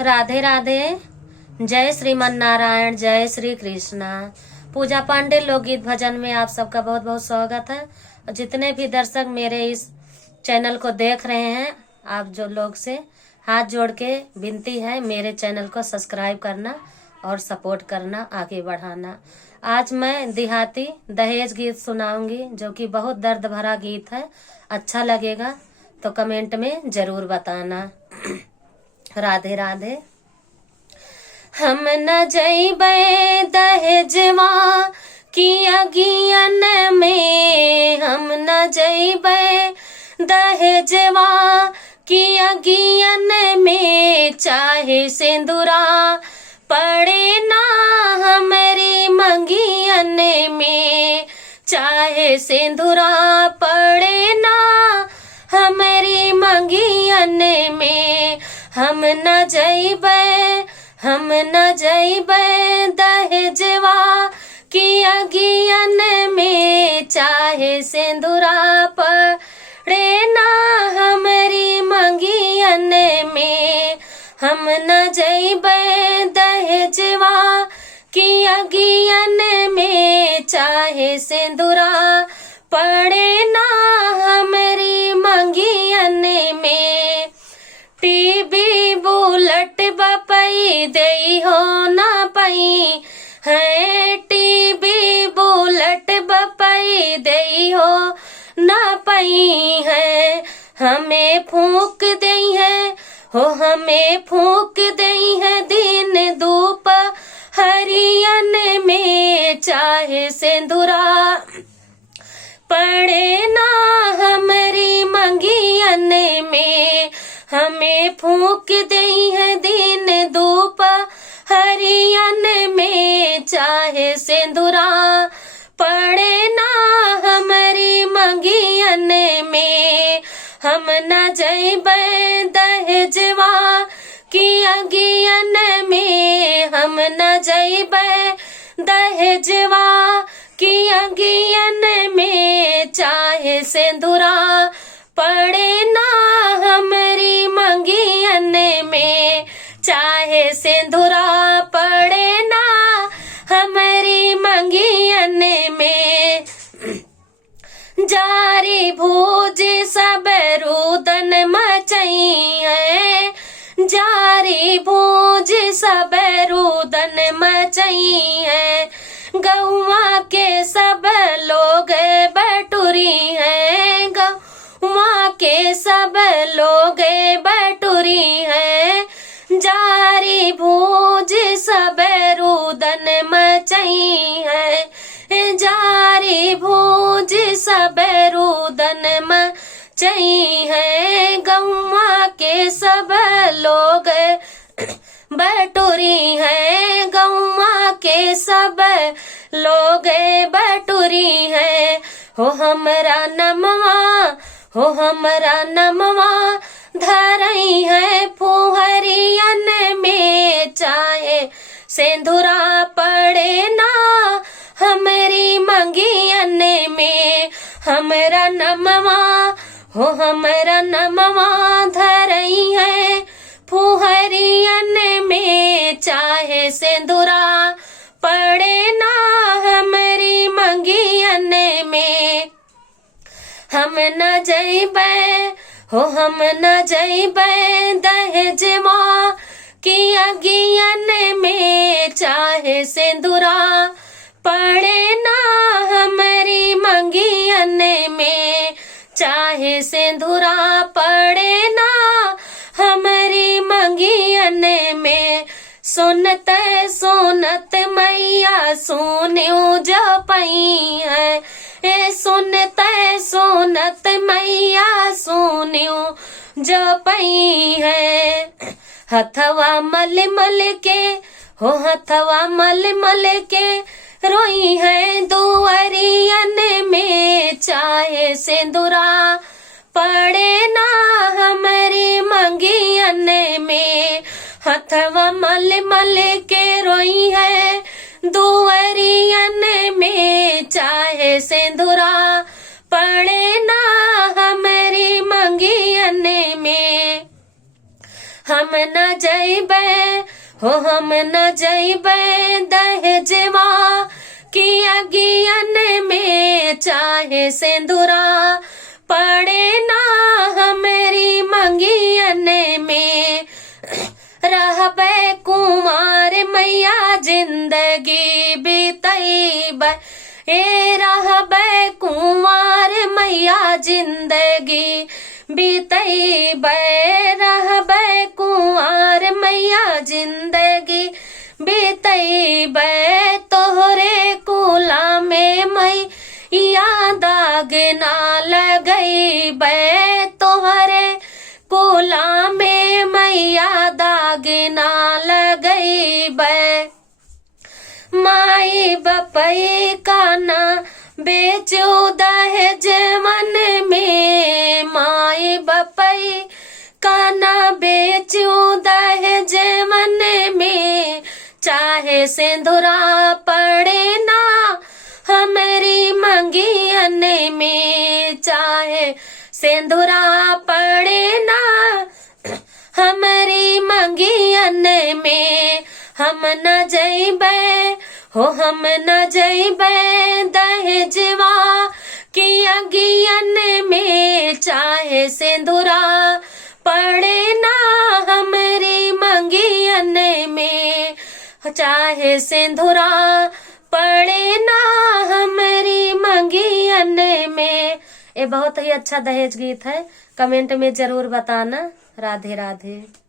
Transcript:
राधे राधे। जय श्रीमन नारायण, जय श्री कृष्णा। पूजा पांडे लोकगीत भजन में आप सबका बहुत बहुत स्वागत है। और जितने भी दर्शक मेरे इस चैनल को देख रहे हैं, आप जो लोग से हाथ जोड़ के विनती है मेरे चैनल को सब्सक्राइब करना और सपोर्ट करना, आगे बढ़ाना। आज मैं देहाती दहेज गीत सुनाऊंगी जो कि बहुत दर्द भरा गीत है। अच्छा लगेगा तो कमेंट में जरूर बताना। राधे राधे। हम न जइबे दहेजवा की अगियन में, हम न जइबे दहेजवा की अगियन में, चाहे सिंदूरा पड़े ना हमारी मंगियन में, चाहे सिंदूरा पड़े ना हमारी मंगियन में। हम न जइबे, हम न जइबे दहेजवा की अगियन में, चाहे सिंदूरा पड़े ना हमारी मंगियन में। हम न जइबे दहेजवा की अगियन में, चाहे सिंदूरा पड़े ना हमारी मंगियन में। टीबी बुलेट बपई देई हो ना पई है, टीबी बुलेट बपई देई हो ना पई है। हमें फूंक देई है हो, हमें फूंक देई है दिन धूप हरियन में, चाहे सिंदूरा पड़े ना हमारी मंगियन में। हमें फूंक देई है दिन धूप हरियन में, चाहे सिंदूरा पड़े ना हमारी मंगियन में। हम न जइबे दहेजवा की अगियन में, हम न जइबे दहेजवा की अगियन में, चाहे सिंदूरा पड़े ना हमारी मंगियन में, चाहे सिंदूरा पड़े ना हमारी मंगियन में। जारी भूज सब रुदन मचई है, जारी भूज सब रुदन मचई है। गौवा के सब लोग बटुरी हैं, गौवा के सब लोग बटुरी हैं। जारी भूज सब रुदन मचई है, जारी भूज सब रुदन मचई है। गौवा के सब लोग बटुरी हैं, गौवा के सब लोग बटुरी हैं। हो हमरा नमवा, हो हमरा नमवा धरई है फुहरियन में, चाहे सिंदूरा पड़े ना हमारी मंगियन में। हमरा नमवा, हो हमरा नमवा धरई है फुहरियन में, चाहे सिंदूरा पड़े ना हमारी मंगियन में। हम न जइबे, हो हम न जइबे दहेजवा की अगियन में, चाहे सिंदूरा पड़े ना हमारी मंगियन में, चाहे सिंदूरा पड़े ना हमारी मंगियन में। सुनत सुनत मैया सुनियो जपई है, सुनत सुनत मैया सुनियो जपई है। हथवा मल मल के, हो हथवा मल मल के रोई है दुअरियन में, चाहे सिंदूरा पड़े ना हमारी मंगियन में। हथवा मल मल के रोई है दुअरियन में, चाहे सिंदूरा पड़े ना हमारी मंगियन में। हम न जइबे हो हम न जइबे दहेजवा कि अगियन में चाहे सिंदूरा पड़े ना हमारी मंगियन में रहबे कुमार मैया जिंदगी बीतैबे ए रहबे कुमार मैया जिंदगी बीतैबे रहबे कुमार मैया जिंदगी बीतैबे तोहरे कुला में मैया दाग ना लगैबे तोहरे कुला में मैया दाग ना लगैबे माई बपई का ना बेचो दहेज मन में माई बपई का ना बेचो दहेज मन में चाहे सिंदूरा पड़े ना हमारी मंगियन में चाहे सिंदूरा पड़े ना हमारी मंगियन में हम न जइबे हो हम न जइबे दहेजवा कि अगियन में चाहे सिंदूरा पड़े ना हमारी मंगियन में चाहे सिंदूरा पड़े ना हमारी मंगियन में। ये बहुत ही अच्छा दहेज गीत है, कमेंट में जरूर बताना। राधे राधे।